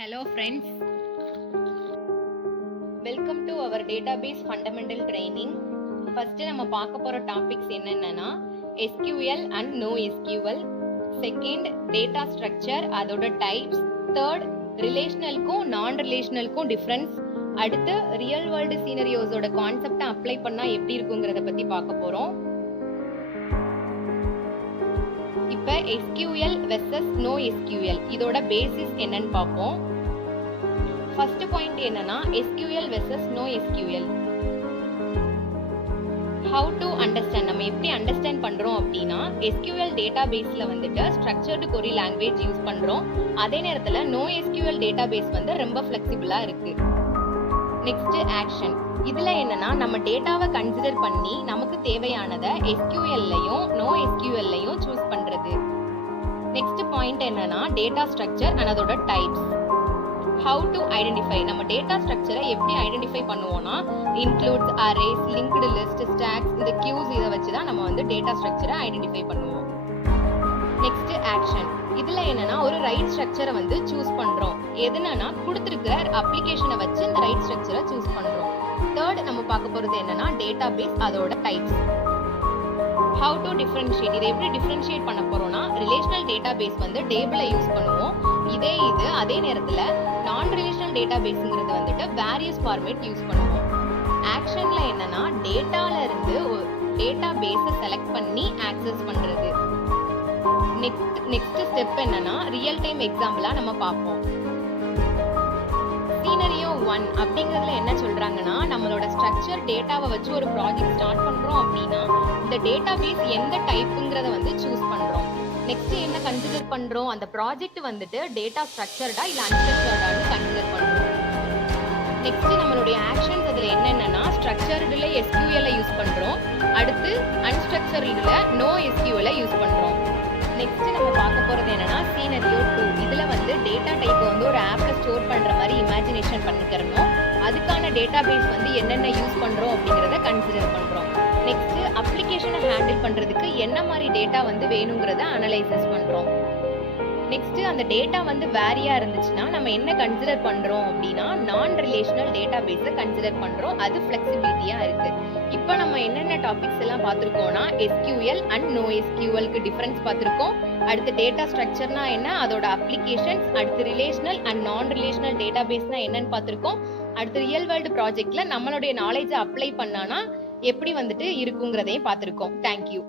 Hello friends, welcome to our database fundamental training. First நம்ம பார்க்க போற டாபிக்ஸ் என்னன்னா SQL and NoSQL. Second, data structure அதோட types. Third, relationalக்கும் நான் ரிலேஷனலுக்கும் டிஃபரன்ஸ். அடுத்து ரியல் வேர்ல்டு சீனரியோஸோட கான்செப்டை அப்ளை பண்ணா எப்படி இருக்குங்கிறத பத்தி பார்க்க போறோம். இப்ப SQL versus NoSQL இதோட பேசிஸ் என்னன்னு பார்ப்போம். ஃபர்ஸ்ட் பாயிண்ட் என்னன்னா SQL versus NoSQL. How to understand, நம்ம எப்படி அண்டர்ஸ்டாண்ட் பண்றோம் அப்படின்னா SQL டேட்டாபேஸ்ல வந்துட்டு ஸ்ட்ரக்சர்டு query லாங்குவேஜ் யூஸ் பண்றோம். அதே நேரத்துல NoSQL டேட்டாபேஸ் வந்து ரொம்ப ஃபிளெக்சிபிளா இருக்கு. Next action. இதுல என்னன்னா நம்ம டேட்டாவை கன்சிடர் பண்ணி நமக்கு தேவையானதை SQL-லையும் NoSQL-லையும் சூஸ் பண்றது. நெக்ஸ்ட் பாயிண்ட் என்னன்னா டேட்டா ஸ்ட்ரக்சர் அண்ட் அதோட டைப்ஸ். How to identify, நம்ம டேட்டா ஸ்ட்ரக்சரை எப்படி ஐடென்டிஃபை பண்ணுவோம்னா includes, arrays, linked list, stocks, இந்த கியூஸ் இதை வச்சு தான் நம்ம வந்து டேட்டா ஸ்ட்ரக்சரை ஐடென்டிஃபை பண்ணுவோம். Next action. இதுல என்னன்னா ஒரு ரைட் ஸ்ட்ரக்சரை வந்து சூஸ் பண்றோம். எதுனா கொடுத்துருக்கிற அப்ளிகேஷனை வச்சு இந்த ரைட் ஸ்ட்ரக்சரை சூஸ் பண்றோம். தேர்ட் நம்ம பார்க்க போறது என்னன்னா டேட்டாபேஸ் அதோட டைப்ஸ். How to differentiate, இதை எப்படி டிஃபரன்ஷியேட் பண்ண போறோம்னா ரிலேஷனல் டேட்டாபேஸ் வந்து டேபிளை யூஸ் பண்ணுவோம். அதே நேரத்துல நான் ரிலேஷனல் டேட்டாபேஸ்ங்கிறது வந்துட்டு வேரியஸ் ஃபார்மேட் யூஸ் பண்ணுவோம். ஆக்ஷன்ல என்னன்னா டேட்டால இருந்து டேட்டா பேஸை செலக்ட் பண்ணி ஆக்சஸ் பண்றது. நெக்ஸ்ட் ஸ்டெப் என்னன்னா ரியல் டைம் எக்ஸாம்பிளா நம்ம பார்ப்போம். சீனரியோ 1 அப்படிங்கிறதுல என்ன சொல்றாங்கன்னா நம்மளோட ஸ்ட்ரக்சர் டேட்டாவை வச்சு ஒரு ப்ராஜெக்ட் ஸ்டார்ட் பண்றோம் அப்படின்னா இந்த டேட்டாபேஸ் எந்த டைப்புங்கிறத வந்து சூஸ் பண்றோம். நெக்ஸ்ட் என்ன கன்சிடர் பண்றோம், அந்த ப்ராஜெக்ட் வந்துட்டு டேட்டா ஸ்ட்ரக்சர்டா இல்ல அன்ஸ்ட்ரக்சர்டான்னு கன்சிடர் பண்றோம். நெக்ஸ்ட் நம்மளுடைய ஆக்ஷன்ஸ் அதுல என்னன்னா ஸ்ட்ரக்சர்டுல SQL யூஸ் பண்றோம், அடுத்து அன்ஸ்ட்ரக்சர்டுல NoSQL யூஸ் பண்றோம். நெக்ஸ்ட் நம்ம பார்க்க போறது என்னன்னா சீனரியோ 2. இதுல வந்து டேட்டா டைப் வந்து ஒரு ஆப்ல ஸ்டோர் பண்ற மாதிரி இமேஜினேஷன் பண்ணிக்கிறோம். அதுக்கான டேட்டாபேஸ் வந்து என்னென்ன யூஸ் பண்றோம் அப்படிங்கறத கன்சிடர் பண்றோம். நெக்ஸ்ட் அப்ளிகேஷனை ஹேண்டில் பண்றதுக்கு என்ன மாதிரி டேட்டா வந்து வேணுங்கிறத அனலைசிஸ் பண்றோம். நெக்ஸ்ட் அந்த டேட்டா வந்து வேரியா இருந்துச்சுன்னா நம்ம என்ன கன்சிடர் பண்றோம் அப்படின்னா நான் ரிலேஷனல் டேட்டாபேஸை கன்சிடர் பண்றோம். அது ஃபிளெக்சிபிலிட்டியா இருக்கு. இப்போ நம்ம என்னென்ன டாபிக்ஸ் எல்லாம் பார்த்திருக்கோம்னா SQL அண்ட் NoSQL-க்கு டிஃபரன்ஸ் பார்த்திருக்கோம். அடுத்து டேட்டா ஸ்ட்ரக்சர்னா என்ன, அதோட அப்ளிகேஷன்ஸ், அடுத்து ரிலேஷனல் அண்ட் நான் ரிலேஷனல் டேட்டாபேஸ்னா என்னன்னு பார்த்திருக்கோம். அடுத்து ரியல் வேர்ல்டு ப்ராஜெக்ட்ல நம்மளுடைய நாலேஜை அப்ளை பண்ணானா எப்படி வந்துட்டு இருக்குங்கிறதையும் பார்த்திருக்கோம். தேங்க்யூ.